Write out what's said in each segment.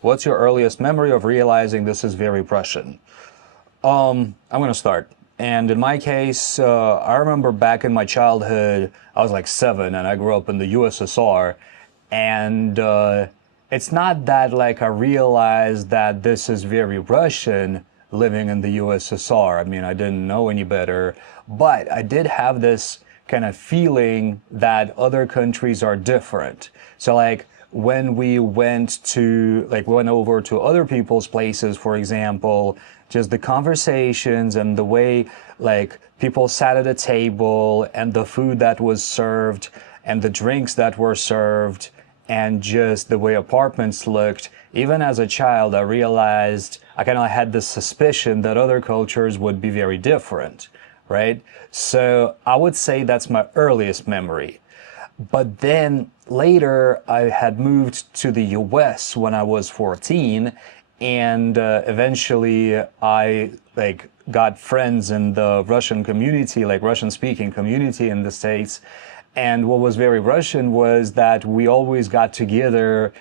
What's your earliest memory of realizing this is very Russian? I'm gonna start. And in my case, I remember back in my childhood, I was like 7 and I grew up in the USSR. And it's not that like I realized that this is very Russian living in the USSR. I mean, I didn't know any better, but I did have this kind of feeling that other countries are different. So like when we went over to other people's places, for example, just the conversations and the way like people sat at a table and the food that was served and the drinks that were served and just the way apartments looked. Even as a child, I realized I kind of had this suspicion that other cultures would be very different, right? So I would say that's my earliest memory. But then later, I had moved to the US when I was 14, and eventually I like got friends in the Russian community, like Russian-speaking community in the States. And what was very Russian was that we always got together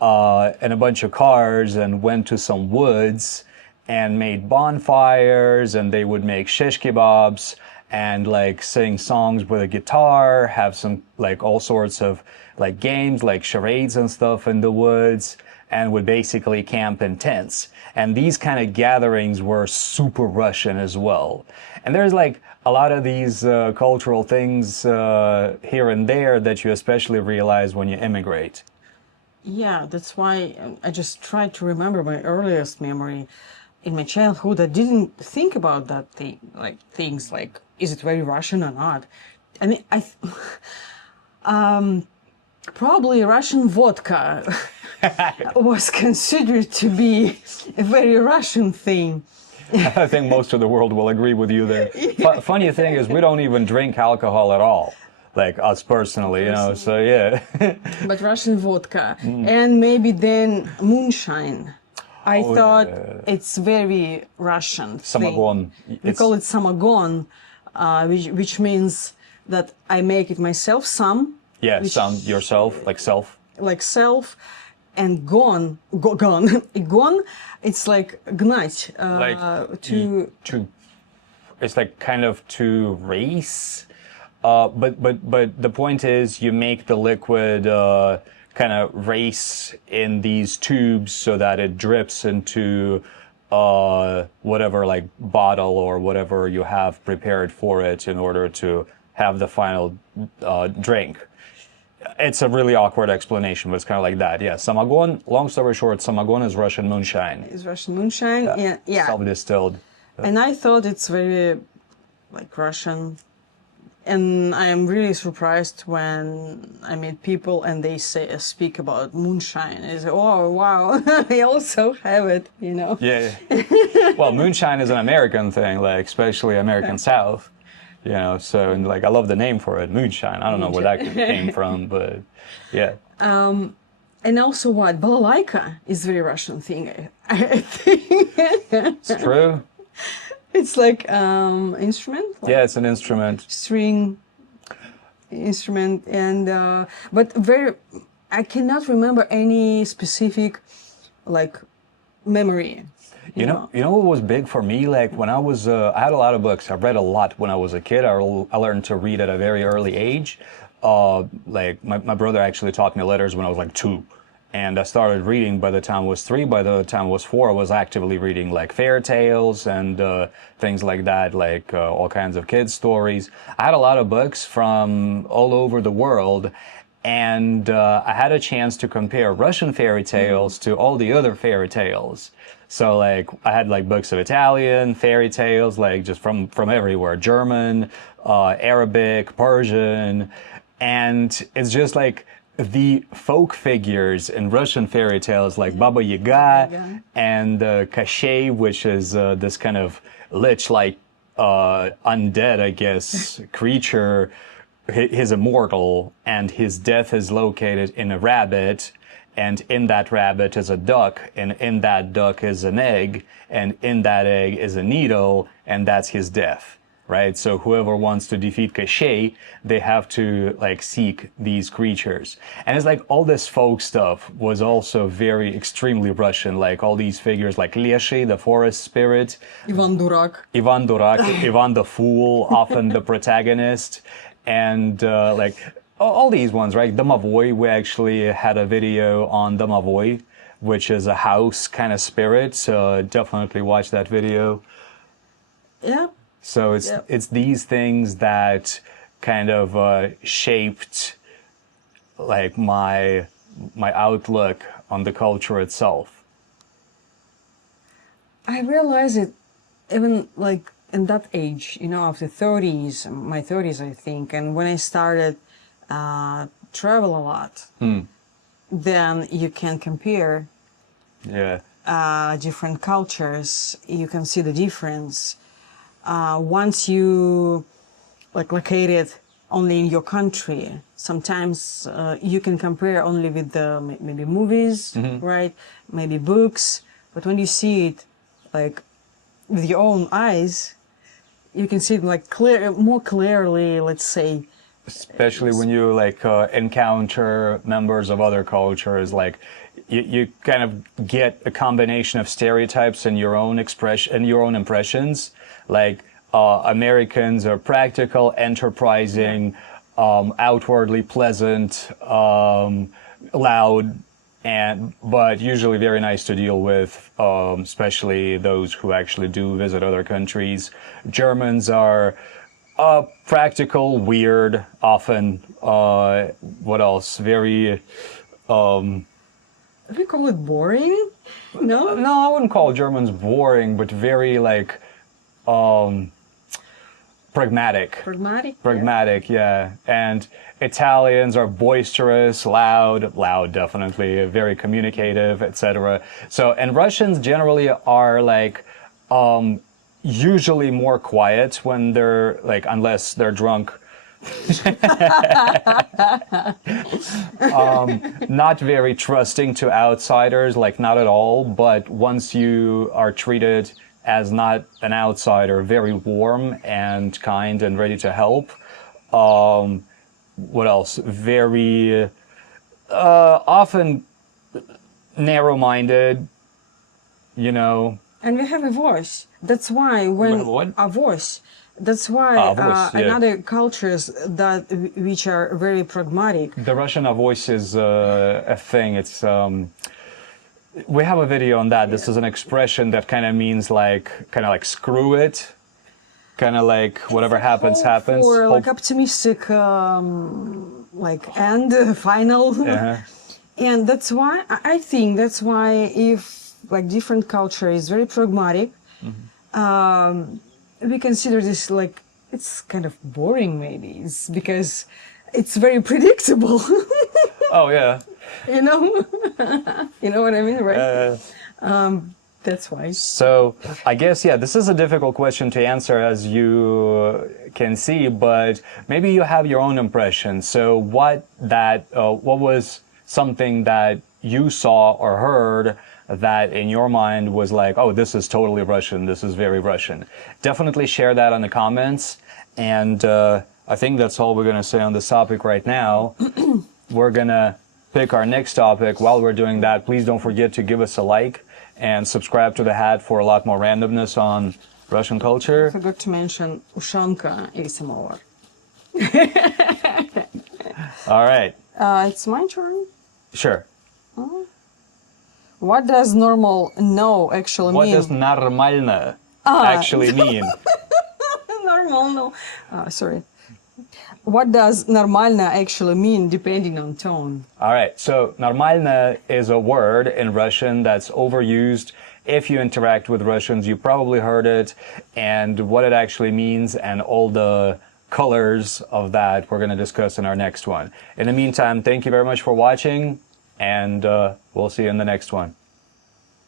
in a bunch of cars and went to some woods and made bonfires, and they would make shish kebabs and like sing songs with a guitar, have some like all sorts of like games like charades and stuff in the woods, and would basically camp in tents. And these kind of gatherings were super Russian as well. And there's like a lot of these cultural things here and there that you especially realize when you immigrate. Yeah, that's why I just tried to remember my earliest memory. In my childhood, I didn't think about that thing, like things like, is it very Russian or not? I mean, probably Russian vodka was considered to be a very Russian thing. I think most of the world will agree with you there. Funny thing is, we don't even drink alcohol at all, like us personally, you know, so yeah. But Russian vodka, and maybe then moonshine. I thought it's very Russian thing. Samagon. We call it samagon, which means that I make it myself, Yeah, yourself, like self. like self, and gon, gon, it's like gnать, To it's like kind of to race. But the point is, you make the liquid kind of race in these tubes so that it drips into whatever like bottle or whatever you have prepared for it in order to have the final drink. It's a really awkward explanation, but it's kind of like that. Yeah, samagon. Long story short, samagon is Russian moonshine. Is Russian moonshine, yeah. Self-distilled. And I thought it's very like Russian. And I am really surprised when I meet people and they speak about moonshine. I say, oh, wow, I also have it, you know? Yeah. Well, moonshine is an American thing, like especially American South, you know, so and like I love the name for it, moonshine. I don't know where that came from, but yeah. And also what? Balalaika is a very Russian thing, I think. It's true. It's like instrument? Like Yeah, it's an instrument. string instrument, and but I cannot remember any specific like memory. You know what was big for me? Like when I was, I had a lot of books. I read a lot when I was a kid. I learned to read at a very early age. Like my brother actually taught me letters when I was like 2. And I started reading by the time I was 3. By the time I was 4, I was actively reading like fairy tales and things like that, like all kinds of kids' stories. I had a lot of books from all over the world, and I had a chance to compare Russian fairy tales to all the other fairy tales. So like I had like books of Italian fairy tales, like just from everywhere, German, Arabic, Persian, and it's just like the folk figures in Russian fairy tales like Baba Yaga and Kashay, which is this kind of lich-like undead, I guess, creature. He's immortal, and his death is located in a rabbit, and in that rabbit is a duck, and in that duck is an egg, and in that egg is a needle, and that's his death. right? So whoever wants to defeat Koschei, they have to like seek these creatures. And it's like all this folk stuff was also very extremely Russian, like all these figures like Leshy, the forest spirit, Ivan Durak. Ivan Durak, Ivan the Fool, often the protagonist, and like all these ones, right? Domovoy, we actually had a video on Domovoy, which is a house kind of spirit, so definitely watch that video. Yeah. So it's these things that kind of shaped like my outlook on the culture itself. I realize it even like in that age, you know, of the 30s, my 30s, I think, and when I started travel a lot, then you can compare Yeah. different cultures. You can see the difference. Once you like located only in your country, sometimes you can compare only with the maybe movies, right? Maybe books. But when you see it like with your own eyes, you can see it like more clearly, let's say. Especially when you like encounter members of other cultures, like you kind of get a combination of stereotypes and your own expression and your own impressions. Like Americans are practical, enterprising, outwardly pleasant, loud, but usually very nice to deal with, especially those who actually do visit other countries. Germans are practical, weird, often. What else? Very. Do you call it boring? No? No, I wouldn't call Germans boring, but very like pragmatic. Pragmatic? Pragmatic, yeah. And Italians are boisterous, loud, definitely, very communicative, etc. So, and Russians generally are like usually more quiet when they're like, unless they're drunk. Not very trusting to outsiders, like not at all. But once you are treated as not an outsider, very warm and kind and ready to help. What else? Very often narrow-minded, you know. And we have a voice. That's why when What? a voice. That's why voice, yeah. another cultures that which are very pragmatic. The Russian voice is a thing. It's we have a video on that. This is an expression that kind of means like screw it, kind of like whatever happens happens. Or like optimistic, like end final. Uh-huh. And that's why I think that's why if like different culture is very pragmatic, we consider this like it's kind of boring maybe. It's because it's very predictable. Oh yeah. You know, you know what I mean, right? That's why. So I guess, yeah, this is a difficult question to answer, as you can see, but maybe you have your own impression. So what was something that you saw or heard that in your mind was like, oh, this is totally Russian, this is very Russian? Definitely share that in the comments. And I think that's all we're going to say on this topic right now. We're going to pick our next topic. While we're doing that, please don't forget to give us a like and subscribe to The Hat for a lot more randomness on Russian culture. I forgot to mention Ushanka или samovar. All right. It's my turn. Sure. What does normal no actually What mean? does нормально actually mean? Normal no. Sorry. What does нормально actually mean depending on tone? All right. So нормально is a word in Russian that's overused. If you interact with Russians, you probably heard it, and what it actually means and all the colors of that we're going to discuss in our next one. In the meantime, thank you very much for watching, and we'll see you in the next one.